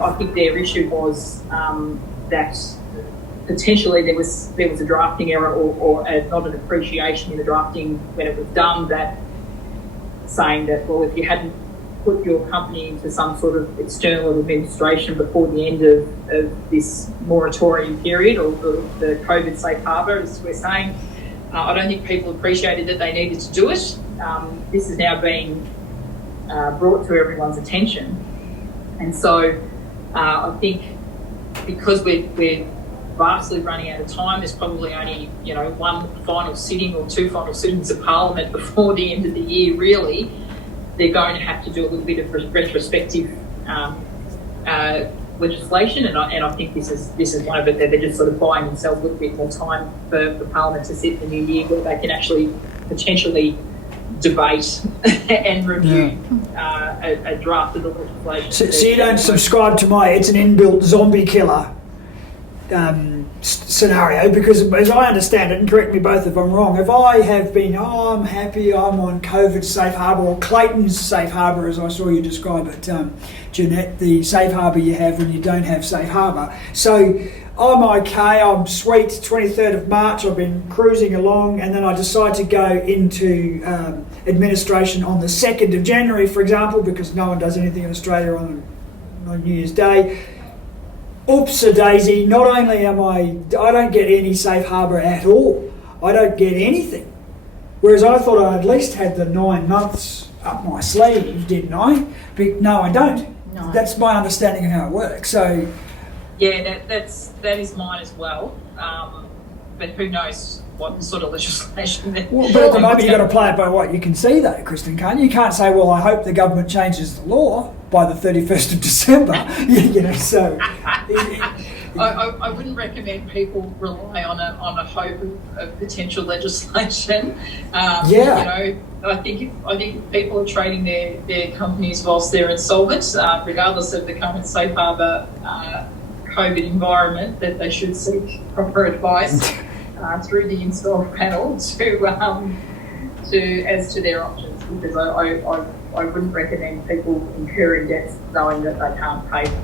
I think their issue was that potentially there was a drafting error or not an appreciation in the drafting when it was done, that saying that, well, if you hadn't put your company into some sort of external administration before the end of this moratorium period, or the COVID safe harbour, as we're saying, I don't think people appreciated that they needed to do it. This is now being brought to everyone's attention. And so I think because we're vastly running out of time, there's probably only, one final sitting or two final sittings of Parliament before the end of the year, really. They're going to have to do a little bit of retrospective legislation, and I think this is one of it. They're just sort of buying themselves a little bit more time for Parliament to sit in the new year, where they can actually potentially debate and review a draft of the legislation. So you don't subscribe to it's an inbuilt zombie killer scenario, because as I understand it, and correct me both if I'm wrong, if I have been, I'm happy I'm on COVID safe harbour, or Clayton's safe harbour as I saw you describe it, Jeanette, the safe harbour you have when you don't have safe harbour. So I'm okay, I'm sweet, 23rd of March, I've been cruising along, and then I decide to go into administration on the 2nd of January, for example, because no one does anything in Australia on New Year's Day. Oops-a-daisy, not only I don't get any safe harbour at all, I don't get anything. Whereas I thought I at least had the 9 months up my sleeve, didn't I? But no, I don't. No. That's my understanding of how it works. So, yeah, that is mine as well. But who knows what sort of legislation that... Well, but at the moment you've got to play it by what you can see, though, Kristen, can't you? You can't say, well, I hope the government changes the law by the 31st of December, so... I wouldn't recommend people rely on a hope of potential legislation. I think if people are trading their companies whilst they're insolvent, regardless of the current safe harbour COVID environment, that they should seek proper advice through the install panel as to their options, because I wouldn't recommend people incurring debts knowing that they can't pay them.